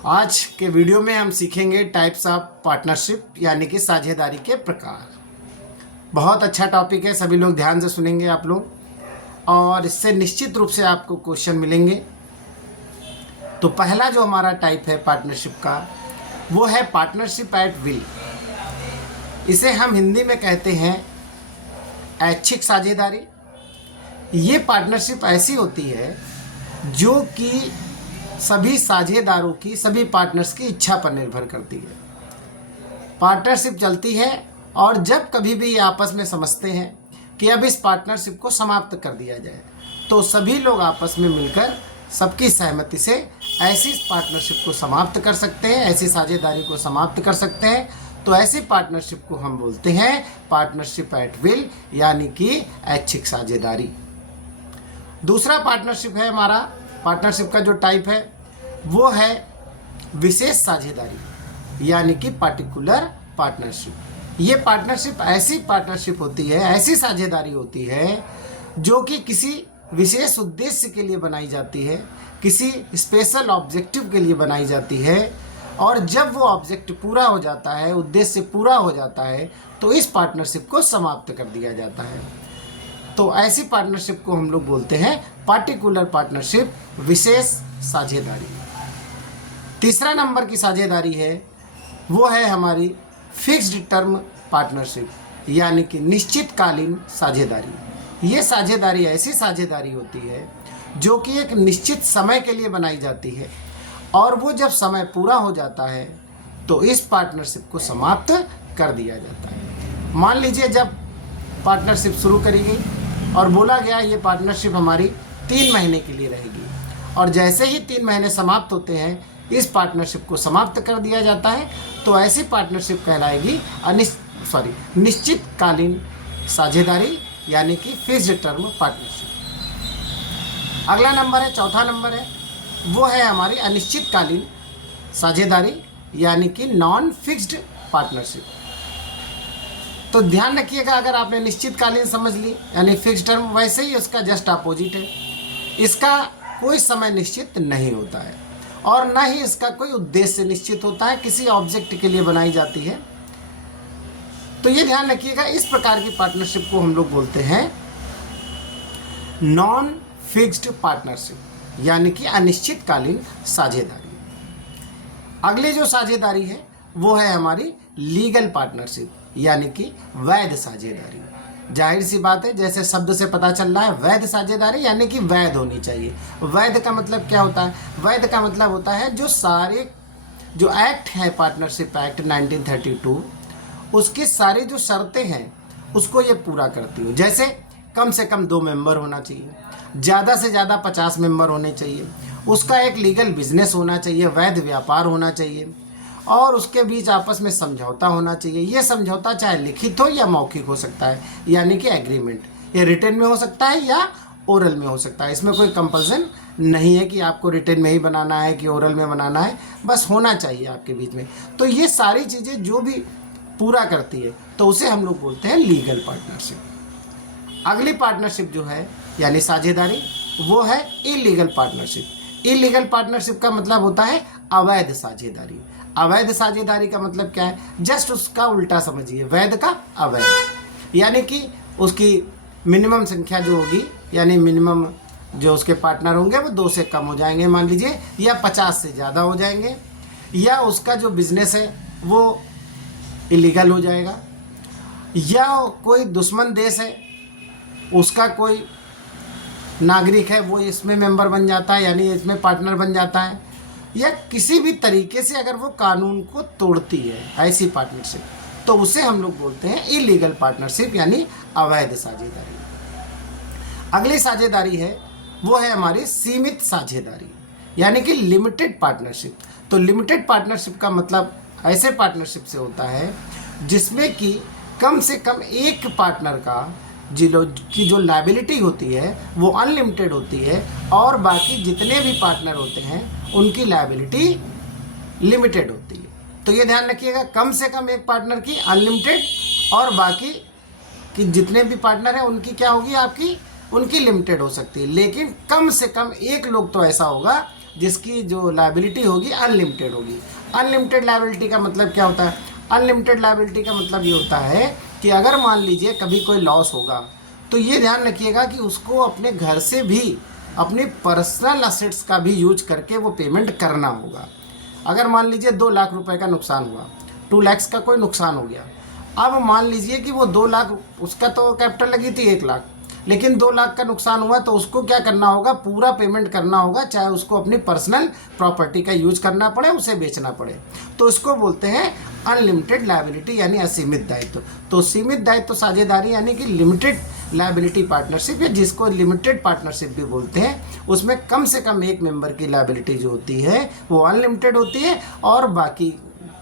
आज के वीडियो में हम सीखेंगे टाइप्स ऑफ पार्टनरशिप यानी कि साझेदारी के प्रकार। बहुत अच्छा टॉपिक है, सभी लोग ध्यान से सुनेंगे आप लोग, और इससे निश्चित रूप से आपको क्वेश्चन मिलेंगे। तो पहला जो हमारा टाइप है पार्टनरशिप का, वो है पार्टनरशिप एट विल। इसे हम हिंदी में कहते हैं ऐच्छिक साझेदारी। ये पार्टनरशिप ऐसी होती है जो कि सभी साझेदारों की, सभी पार्टनर्स की इच्छा पर निर्भर करती है। पार्टनरशिप चलती है और जब कभी भी ये आपस में समझते हैं कि अब इस पार्टनरशिप को समाप्त कर दिया जाए, तो सभी लोग आपस में मिलकर सबकी सहमति से ऐसी पार्टनरशिप को समाप्त कर सकते हैं, ऐसी साझेदारी को समाप्त कर सकते हैं। तो ऐसी पार्टनरशिप को हम बोलते हैं पार्टनरशिप एट विल यानी कि ऐच्छिक साझेदारी। दूसरा पार्टनरशिप है हमारा, पार्टनरशिप का जो टाइप है वो है विशेष साझेदारी यानी कि पार्टिकुलर पार्टनरशिप। ये पार्टनरशिप ऐसी पार्टनरशिप होती है, ऐसी साझेदारी होती है जो कि किसी विशेष उद्देश्य के लिए बनाई जाती है, किसी स्पेशल ऑब्जेक्टिव के लिए बनाई जाती है, और जब वो ऑब्जेक्ट पूरा हो जाता है, उद्देश्य पूरा हो जाता है, तो इस पार्टनरशिप को समाप्त कर दिया जाता है। तो ऐसी पार्टनरशिप को हम लोग बोलते हैं पार्टिकुलर पार्टनरशिप, विशेष साझेदारी। तीसरा नंबर की साझेदारी है वो है हमारी फिक्स्ड टर्म पार्टनरशिप यानी कि निश्चितकालीन साझेदारी। ये साझेदारी ऐसी साझेदारी होती है जो कि एक निश्चित समय के लिए बनाई जाती है, और वो जब समय पूरा हो जाता है तो इस पार्टनरशिप को समाप्त कर दिया जाता है। मान लीजिए जब पार्टनरशिप शुरू करी गई और बोला गया ये पार्टनरशिप हमारी 3 महीने के लिए रहेगी, और जैसे ही 3 महीने समाप्त होते हैं इस पार्टनरशिप को समाप्त कर दिया जाता है, तो ऐसी पार्टनरशिप कहलाएगी निश्चितकालीन साझेदारी यानी कि फिक्स्ड टर्म पार्टनरशिप। अगला नंबर है, चौथा नंबर है, वो है हमारी अनिश्चितकालीन साझेदारी यानी कि नॉन फिक्स्ड पार्टनरशिप। तो ध्यान रखिएगा, अगर आपने निश्चितकालीन समझ ली यानी फिक्स्ड टर्म, वैसे ही उसका जस्ट अपोजिट है। इसका कोई समय निश्चित नहीं होता है और ना ही इसका कोई उद्देश्य निश्चित होता है, किसी ऑब्जेक्ट के लिए बनाई जाती है। तो ये ध्यान रखिएगा, इस प्रकार की पार्टनरशिप को हम लोग बोलते हैं नॉन फिक्स्ड पार्टनरशिप यानी कि अनिश्चितकालीन साझेदारी। अगली जो साझेदारी है वो है हमारी लीगल पार्टनरशिप यानी कि वैध साझेदारी। जाहिर सी बात है, जैसे शब्द से पता चल रहा है, वैध साझेदारी यानी कि वैध होनी चाहिए। वैध का मतलब क्या होता है? वैध का मतलब होता है जो सारे जो एक्ट है, पार्टनरशिप एक्ट 1932, उसकी सारी जो शर्तें हैं उसको ये पूरा करती हो। जैसे कम से कम 2 मेंबर होना चाहिए, ज़्यादा से ज़्यादा 50 मेंबर होने चाहिए, उसका एक लीगल बिजनेस होना चाहिए, वैध व्यापार होना चाहिए, और उसके बीच आपस में समझौता होना चाहिए। ये समझौता चाहे लिखित हो या मौखिक हो सकता है यानी कि एग्रीमेंट, ये रिटन में हो सकता है या ओरल में हो सकता है। इसमें कोई कंपल्सन नहीं है कि आपको रिटन में ही बनाना है कि ओरल में बनाना है, बस होना चाहिए आपके बीच में। तो ये सारी चीज़ें जो भी पूरा करती है तो उसे हम लोग बोलते हैं लीगल पार्टनरशिप। अगली पार्टनरशिप जो है यानी साझेदारी, वो है इलीगल पार्टनरशिप। इलीगल पार्टनरशिप का मतलब होता है अवैध साझेदारी। अवैध साझेदारी का मतलब क्या है? जस्ट उसका उल्टा समझिए, वैध का अवैध, यानी कि उसकी मिनिमम संख्या जो होगी, यानी मिनिमम जो उसके पार्टनर होंगे वो 2 से कम हो जाएंगे मान लीजिए, या 50 से ज़्यादा हो जाएंगे, या उसका जो बिजनेस है वो इलीगल हो जाएगा, या कोई दुश्मन देश है उसका कोई नागरिक है वो इसमें मेंबर बन जाता है यानी इसमें पार्टनर बन जाता है, या किसी भी तरीके से अगर वो कानून को तोड़ती है ऐसी पार्टनरशिप, तो उसे हम लोग बोलते हैं इलीगल पार्टनरशिप यानी अवैध साझेदारी। अगली साझेदारी है वो है हमारी सीमित साझेदारी यानी कि लिमिटेड पार्टनरशिप। तो लिमिटेड पार्टनरशिप का मतलब ऐसे पार्टनरशिप से होता है जिसमें कि कम से कम एक पार्टनर का की जो लायबिलिटी होती है वो अनलिमिटेड होती है, और बाकी जितने भी पार्टनर होते हैं उनकी लायबिलिटी लिमिटेड होती है। तो ये ध्यान रखिएगा, कम से कम एक पार्टनर की अनलिमिटेड, और बाकी कि जितने भी पार्टनर हैं उनकी क्या होगी, आपकी उनकी लिमिटेड हो सकती है। लेकिन कम से कम एक लोग तो ऐसा होगा जिसकी जो लायबिलिटी होगी अनलिमिटेड होगी। अनलिमिटेड लायबिलिटी का मतलब क्या होता है? अनलिमिटेड लायबिलिटी का मतलब ये होता है कि अगर मान लीजिए कभी कोई लॉस होगा तो ये ध्यान रखिएगा कि उसको अपने घर से भी अपनी पर्सनल असेट्स का भी यूज करके वो पेमेंट करना होगा। अगर मान लीजिए 2 लाख रुपए का नुकसान हुआ, 2 लाख का कोई नुकसान हो गया, अब मान लीजिए कि वो 2 लाख, उसका तो कैपिटल लगी थी 1 लाख, लेकिन 2 लाख का नुकसान हुआ तो उसको क्या करना होगा? पूरा पेमेंट करना होगा, चाहे उसको अपनी पर्सनल प्रॉपर्टी का यूज करना पड़े, उसे बेचना पड़े। तो इसको बोलते हैं अनलिमिटेड लायबिलिटी यानी असीमित दायित्व। तो सीमित दायित्व साझेदारी यानी कि लिमिटेड लायबिलिटी पार्टनरशिप, या जिसको लिमिटेड पार्टनरशिप भी बोलते हैं, उसमें कम से कम एक मेंबर की लायबिलिटी जो होती है वो अनलिमिटेड होती है और बाकी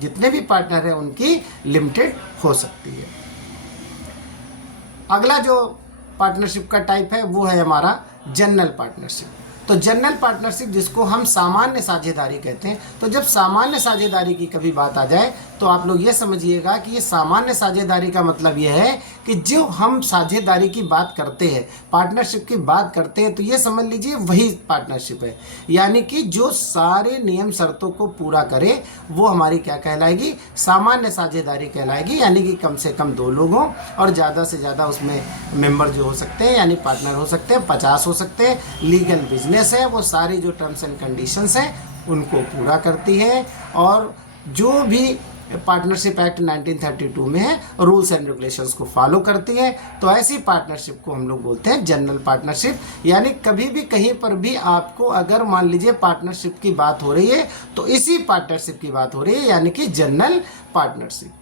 जितने भी पार्टनर हैं उनकी लिमिटेड हो सकती है। अगला जो पार्टनरशिप का टाइप है वो है हमारा जनरल पार्टनरशिप। तो जनरल पार्टनरशिप जिसको हम सामान्य साझेदारी कहते हैं। तो जब सामान्य साझेदारी की कभी बात आ जाए तो आप लोग ये समझिएगा कि ये सामान्य साझेदारी का मतलब ये है कि जो हम साझेदारी की बात करते हैं, पार्टनरशिप की बात करते हैं, तो ये समझ लीजिए वही पार्टनरशिप है। यानी कि जो सारे नियम शर्तों को पूरा करे वो हमारी क्या कहलाएगी? सामान्य साझेदारी कहलाएगी। यानी कि कम से कम 2 लोग हों और ज़्यादा से ज़्यादा उसमें मेंबर जो हो सकते हैं यानी पार्टनर हो सकते हैं, 50 हो सकते हैं। लीगल बिजनेस है, वो सारी जो टर्म्स एंड कंडीशंस हैं उनको पूरा करती है और जो भी पार्टनरशिप एक्ट 1932 में है रूल्स एंड रेगुलेशंस को फॉलो करती है। तो ऐसी पार्टनरशिप को हम लोग बोलते हैं जनरल पार्टनरशिप। यानी कभी भी कहीं पर भी आपको अगर मान लीजिए पार्टनरशिप की बात हो रही है तो इसी पार्टनरशिप की बात हो रही है, यानी कि जनरल पार्टनरशिप।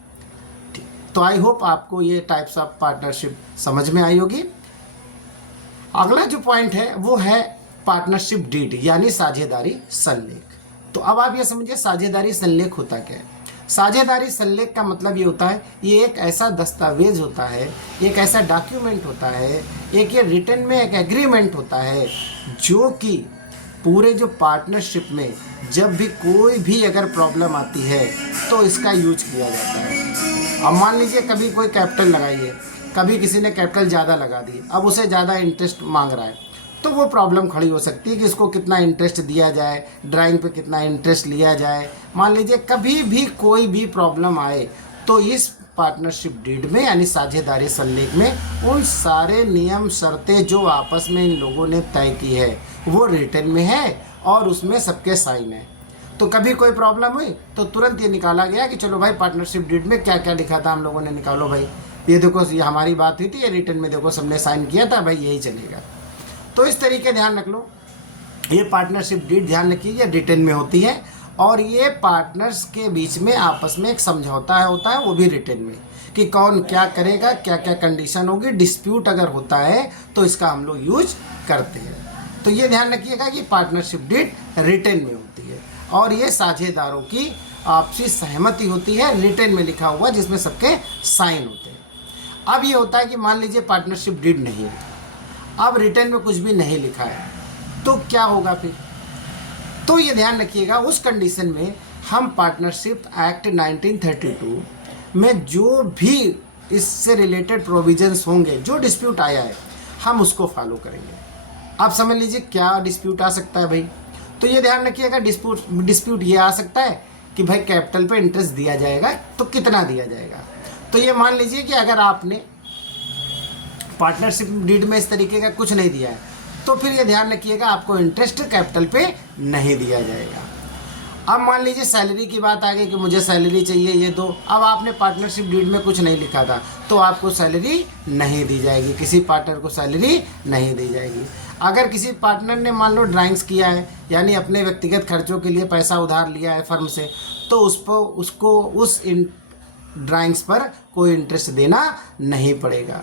ठीक, तो आई होप आपको ये टाइप्स ऑफ पार्टनरशिप समझ में आई होगी। अगला जो पॉइंट है वो है पार्टनरशिप डीड यानी साझेदारी संलेख। तो अब आप ये समझिए साझेदारी संलेख होता क्या है। साझेदारी संलेख का मतलब ये होता है, ये एक ऐसा दस्तावेज होता है, एक ऐसा डॉक्यूमेंट होता है, एक ये रिटन में एक एग्रीमेंट होता है जो कि पूरे जो पार्टनरशिप में जब भी कोई भी अगर प्रॉब्लम आती है तो इसका यूज किया जाता है। अब मान लीजिए कभी कोई कैपिटल लगाइए, कभी किसी ने कैपिटल ज़्यादा लगा दी, अब उसे ज़्यादा इंटरेस्ट मांग रहा है, तो वो प्रॉब्लम खड़ी हो सकती है कि इसको कितना इंटरेस्ट दिया जाए, ड्राइंग पे कितना इंटरेस्ट लिया जाए। मान लीजिए कभी भी कोई भी प्रॉब्लम आए तो इस पार्टनरशिप डीड में यानी साझेदारी संलेख में उन सारे नियम शर्तें जो आपस में इन लोगों ने तय की है वो रिटन में है और उसमें सबके साइन है। तो कभी कोई प्रॉब्लम हुई तो तुरंत ये निकाला गया कि चलो भाई पार्टनरशिप डीड में क्या क्या लिखा था हम लोगों ने, निकालो भाई, ये देखो ये हमारी बात हुई थी, ये रिटन में देखो सबने साइन किया था, भाई यही चलेगा। तो इस तरीके ध्यान रख लो, ये पार्टनरशिप डीड ध्यान रखिए ये रिटन में होती है और ये पार्टनर्स के बीच में आपस में एक समझौता होता है वो भी रिटन में कि कौन क्या करेगा, क्या क्या कंडीशन होगी। डिस्प्यूट अगर होता है तो इसका हम लोग यूज करते हैं। तो ये ध्यान रखिएगा कि पार्टनरशिप डीड रिटन में होती है और ये साझेदारों की आपसी सहमति होती है, रिटन में लिखा हुआ जिसमें सबके साइन होते हैं। अब ये होता है कि मान लीजिए पार्टनरशिप डीड नहीं है, अब रिटर्न में कुछ भी नहीं लिखा है, तो क्या होगा फिर? तो ये ध्यान रखिएगा उस कंडीशन में हम पार्टनरशिप एक्ट 1932 में जो भी इससे रिलेटेड प्रोविजंस होंगे, जो डिस्प्यूट आया है, हम उसको फॉलो करेंगे। आप समझ लीजिए क्या डिस्प्यूट आ सकता है भाई। तो ये ध्यान रखिएगा डिस्प्यूट ये आ सकता है कि भाई कैपिटल पे इंटरेस्ट दिया जाएगा तो कितना दिया जाएगा। तो ये मान लीजिए कि अगर आपने पार्टनरशिप डीड में इस तरीके का कुछ नहीं दिया है तो फिर ये ध्यान रखिएगा आपको इंटरेस्ट कैपिटल पे नहीं दिया जाएगा। अब मान लीजिए सैलरी की बात आ गई कि मुझे सैलरी चाहिए ये दो, अब आपने पार्टनरशिप डीड में कुछ नहीं लिखा था तो आपको सैलरी नहीं दी जाएगी, किसी पार्टनर को सैलरी नहीं दी जाएगी। अगर किसी पार्टनर ने मान लो ड्राइंग्स किया है यानी अपने व्यक्तिगत खर्चों के लिए पैसा उधार लिया है फर्म से, तो उसको उस ड्राइंग्स पर कोई इंटरेस्ट देना नहीं पड़ेगा।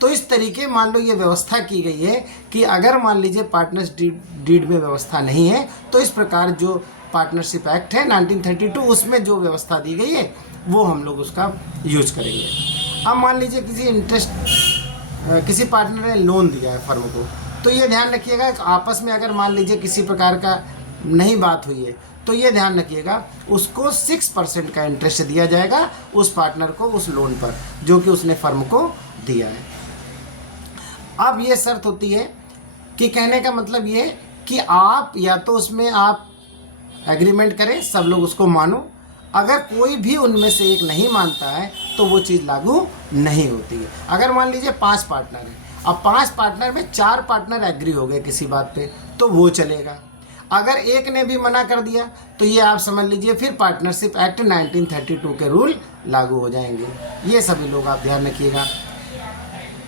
तो इस तरीके मान लो ये व्यवस्था की गई है कि अगर मान लीजिए पार्टनरशिप डीड में व्यवस्था नहीं है तो इस प्रकार जो पार्टनरशिप एक्ट है 1932 उसमें जो व्यवस्था दी गई है वो हम लोग उसका यूज करेंगे। अब मान लीजिए किसी पार्टनर ने लोन दिया है फर्म को, तो ये ध्यान रखिएगा आपस में अगर मान लीजिए किसी प्रकार का नहीं बात हुई है तो ये ध्यान रखिएगा उसको 6% का इंटरेस्ट दिया जाएगा उस पार्टनर को उस लोन पर जो कि उसने फर्म को दिया है। अब ये शर्त होती है कि कहने का मतलब ये कि आप या तो उसमें आप एग्रीमेंट करें, सब लोग उसको मानो, अगर कोई भी उनमें से एक नहीं मानता है तो वो चीज़ लागू नहीं होती है। अगर मान लीजिए 5 पार्टनर हैं, अब 5 पार्टनर में 4 पार्टनर एग्री हो गए किसी बात पे तो वो चलेगा। अगर एक ने भी मना कर दिया तो ये आप समझ लीजिए फिर पार्टनरशिप एक्ट 1932 के रूल लागू हो जाएंगे। ये सभी लोग आप ध्यान रखिएगा।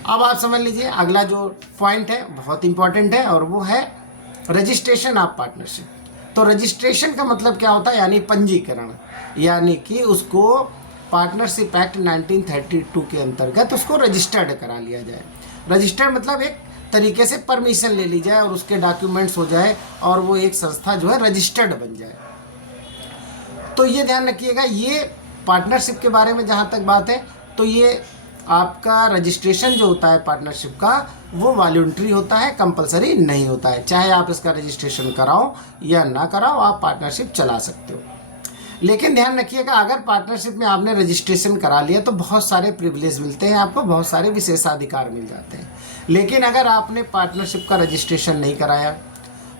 अब आप समझ लीजिए अगला जो पॉइंट है बहुत इंपॉर्टेंट है और वो है रजिस्ट्रेशन ऑफ पार्टनरशिप। तो रजिस्ट्रेशन का मतलब क्या होता है, यानी पंजीकरण, यानी कि उसको पार्टनरशिप एक्ट 1932 के अंतर्गत उसको रजिस्टर्ड करा लिया जाए। रजिस्टर्ड मतलब एक तरीके से परमिशन ले ली जाए और उसके डॉक्यूमेंट्स हो जाए और वो एक संस्था जो है रजिस्टर्ड बन जाए। तो ये ध्यान रखिएगा, ये पार्टनरशिप के बारे में जहाँ तक बात है तो ये आपका रजिस्ट्रेशन जो होता है पार्टनरशिप का वो वॉलंटरी होता है, कंपलसरी नहीं होता है। चाहे आप इसका रजिस्ट्रेशन कराओ या ना कराओ, आप पार्टनरशिप चला सकते हो। लेकिन ध्यान रखिएगा, अगर पार्टनरशिप में आपने रजिस्ट्रेशन करा लिया तो बहुत सारे प्रिविलेज मिलते हैं आपको, बहुत सारे विशेषाधिकार मिल जाते हैं। लेकिन अगर आपने पार्टनरशिप का रजिस्ट्रेशन नहीं कराया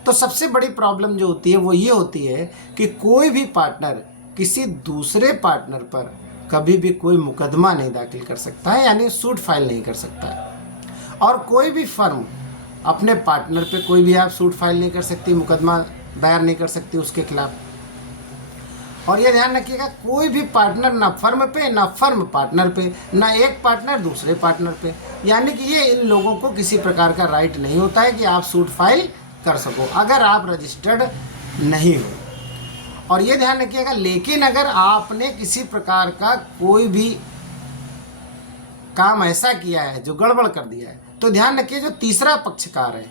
तो सबसे बड़ी प्रॉब्लम जो होती है वो ये होती है कि कोई भी पार्टनर किसी दूसरे पार्टनर पर कभी भी कोई मुकदमा नहीं दाखिल कर सकता है, यानी सूट फाइल नहीं कर सकता है। और कोई भी फर्म अपने पार्टनर पे कोई भी आप सूट फाइल नहीं कर सकती, मुकदमा दायर नहीं कर सकती उसके खिलाफ। और ये ध्यान रखिएगा, कोई भी पार्टनर ना फर्म पे ना फर्म पार्टनर पे, ना एक पार्टनर दूसरे पार्टनर पे, यानी कि ये इन लोगों को किसी प्रकार का राइट नहीं होता है कि आप सूट फाइल कर सको अगर आप रजिस्टर्ड नहीं हो। और ये ध्यान रखिएगा, लेकिन अगर आपने किसी प्रकार का कोई भी काम ऐसा किया है जो गड़बड़ कर दिया है तो ध्यान रखिए जो तीसरा पक्षकार है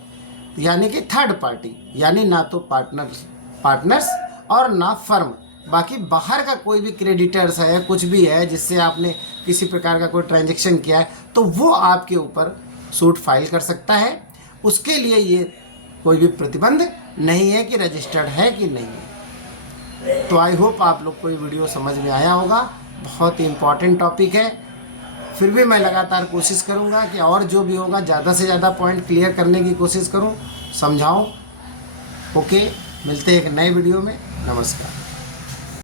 यानी कि थर्ड पार्टी, यानी ना तो पार्टनर्स और ना फर्म, बाकी बाहर का कोई भी क्रेडिटर्स है, कुछ भी है जिससे आपने किसी प्रकार का कोई ट्रांजैक्शन किया है तो वो आपके ऊपर सूट फाइल कर सकता है। उसके लिए ये कोई भी प्रतिबंध नहीं है कि रजिस्टर्ड है कि नहीं है। तो आई होप आप लोग को ये वीडियो समझ में आया होगा। बहुत ही इम्पॉर्टेंट टॉपिक है, फिर भी मैं लगातार कोशिश करूँगा कि और जो भी होगा ज़्यादा से ज़्यादा पॉइंट क्लियर करने की कोशिश करूँ, समझाऊँ। ओके, मिलते हैं एक नए वीडियो में। नमस्कार।